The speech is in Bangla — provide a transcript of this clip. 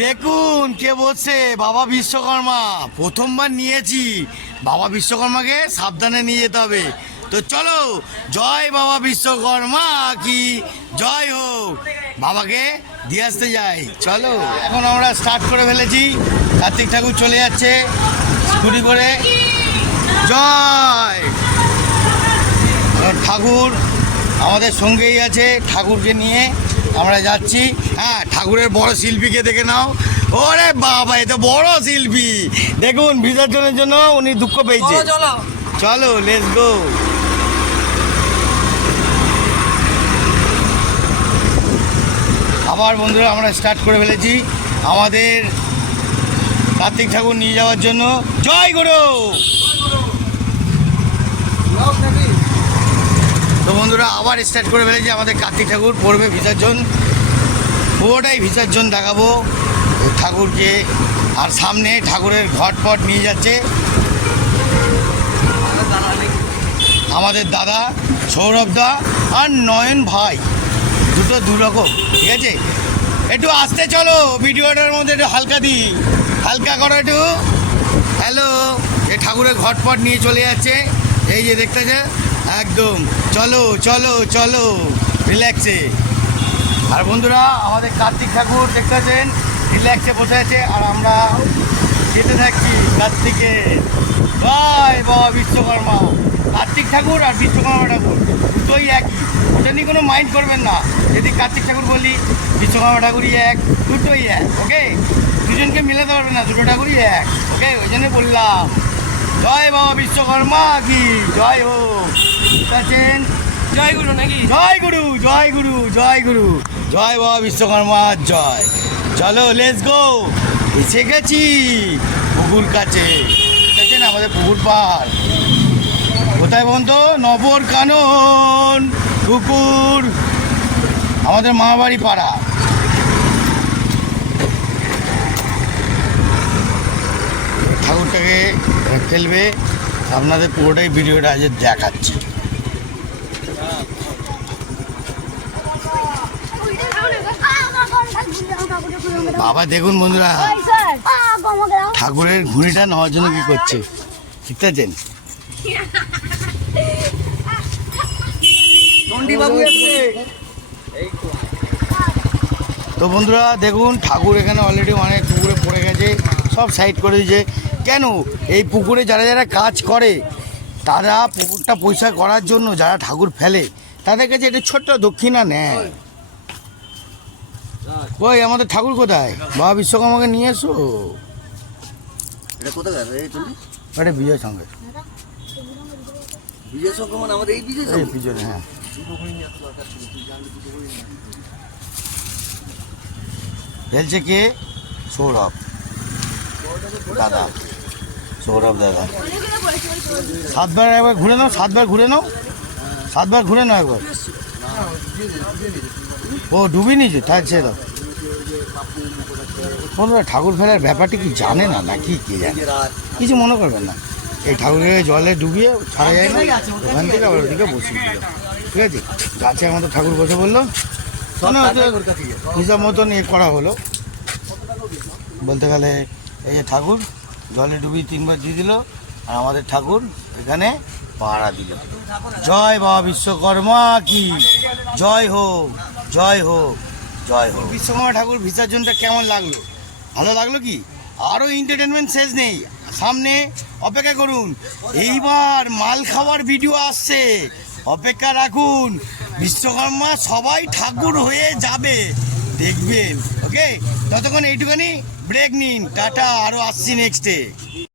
দেখুন কে বলছে, বাবা বিশ্বকর্মা। প্রথমবার নিয়েছি, বাবা বিশ্বকর্মাকে সাবধানে নিয়ে যেতে হবে। তো চলো, জয় বাবা বিশ্বকর্মা কি জয় হোক, বাবাকে দিয়ে আসতে যাই। চলো, এখন আমরা স্টার্ট করে ফেলেছি। কার্তিক ঠাকুর চলে যাচ্ছে স্কুটি করে। জয় ঠাকুর আমাদের সঙ্গেই আছে, ঠাকুরকে নিয়ে আমরা যাচ্ছি। হ্যাঁ, ঠাকুরের বড় শিল্পীকে দেখে নাও। ওরে বাবা, এ তো বড় শিল্পী। দেখুন, বিসর্জনের জন্য উনি দুঃখ পেয়েছে। চলো, লেটস গো। আবার বন্ধুরা আমরা স্টার্ট করে ফেলেছি আমাদের কার্তিক ঠাকুর নিয়ে যাওয়ার জন্য। জয় গুরু। তো বন্ধুরা আবার স্টার্ট করে ফেলেছি, আমাদের কার্তিক ঠাকুর পড়বে বিসর্জন। পুরোটাই বিসর্জন দেখাবো ঠাকুরকে। আর সামনে ঠাকুরের ঘটপট নিয়ে যাচ্ছে আমাদের দাদা সৌরভ দা আর নয়ন ভাই, দুটো দু রকম। ঠিক আছে, একটু আসতে চলো, ভিডিওটার মধ্যে একটু হালকা দিই, হালকা করো একটু। হ্যালো, এই ঠাকুরের ঘটপট নিয়ে চলে যাচ্ছে, এই যে দেখতেছে একদম। চলো চলো চলো, রিল্যাক্সে। আর বন্ধুরা আমাদের কার্তিক ঠাকুর দেখতেছেন রিল্যাক্সে বসে আছে, আর আমরা যেতে থাকছি কার্তিকে। জয় বাবা বিশ্বকর্মা। কার্তিক ঠাকুর আর বিশ্বকর্মা ঠাকুর দুটোই একই, ওটা নিয়ে কোনো মাইন্ড করবেন না। যদি কার্তিক ঠাকুর বলি, বিশ্বকর্মা ঠাকুরই এক, দুটোই এক। ওকে, দুজনকে মিলাতে পারবেন না, দুটো ঠাকুরই এক। ওকে, ওই জন্য বললাম জয় বাবা বিশ্বকর্মা কি জয় হোক। আছেন জয় গুরু নাকি? জয় গুরু, জয় গুরু, জয় গুরু, জয় বাবা বিশ্বকর্মা জয়। চলো, লেটস গো। এসে গেছি পুকুর কাছে। দেখেন আমাদের পুকুর পাড় কোথায় বন্ধু? নবর কানন পুকুর, আমাদের মামাবাড়ি পাড়া। ঠাকুরটাকে ফেলবে, আপনাদের পুরোটাই ভিডিওটা আজ দেখাচ্ছি। বাবা দেখুন বন্ধুরা, ঠাকুরের ঘুড়িটা নেওয়ার জন্য কি করছে দেখতে পাচ্ছেন? তো বন্ধুরা দেখুন, ঠাকুর এখানে অলরেডি অনেক পুকুরে পড়ে গেছে, সব সাইড করে দিয়েছে। কেন? এই পুকুরে যারা যারা কাজ করে, তারা পুকুরটা পরিষ্কার করার জন্য যারা ঠাকুর ফেলে, তাদের কাছে একটা ছোট্ট দক্ষিণা নেয়। ওই আমাদের ঠাকুর কোথায়? বাবা বিশ্বকর্মাকে নিয়ে এসো। এটা বিজয় সঙ্গে এই পিছনে। হ্যাঁ, খেলছে কে? সৌরভ দাদা, সৌরভ দাদা। সাতবার একবার ঘুরে নাও, সাতবার ঘুরে নাও, সাতবার ঘুরে নাও একবার। ও ডুবি নিয়েছে, তাই ছেড়ে দাও। বন্ধুরা ঠাকুর ফেলার ব্যাপারটি কি জানে না নাকি কে জানে, কিছু মনে করবেন না। এই ঠাকুরকে জলে ডুবিয়ে ছাড়া যায় না, ওখান থেকে আবার ওদিকে বসিয়ে দিল। ঠিক আছে, গাছে আমাদের ঠাকুর বসে বললো, হিসাব মতন এ করা হলো বলতে গেলে। এই যে ঠাকুর জলে ডুবিয়ে 3 বার দিয়ে দিল, আর আমাদের ঠাকুর এখানে পাহারা দিল। জয় বাবা বিশ্বকর্মা কি জয় হোক, জয় হোক, জয় হোক। বিশ্বকর্মা ঠাকুর বিসর্জনটা কেমন লাগলো? ভালো লাগলো কি? আরও এন্টারটেনমেন্ট শেষ নেই, সামনে অপেক্ষা করুন। এইবার মাল খাওয়ার ভিডিও আসছে, অপেক্ষা রাখুন। বিশ্বকর্মা সবাই ঠাকুর হয়ে যাবে, দেখবেন। ওকে, ততক্ষণ এইটুখানি ব্রেক নিন, টাটা, আরও আসছি নেক্সটে।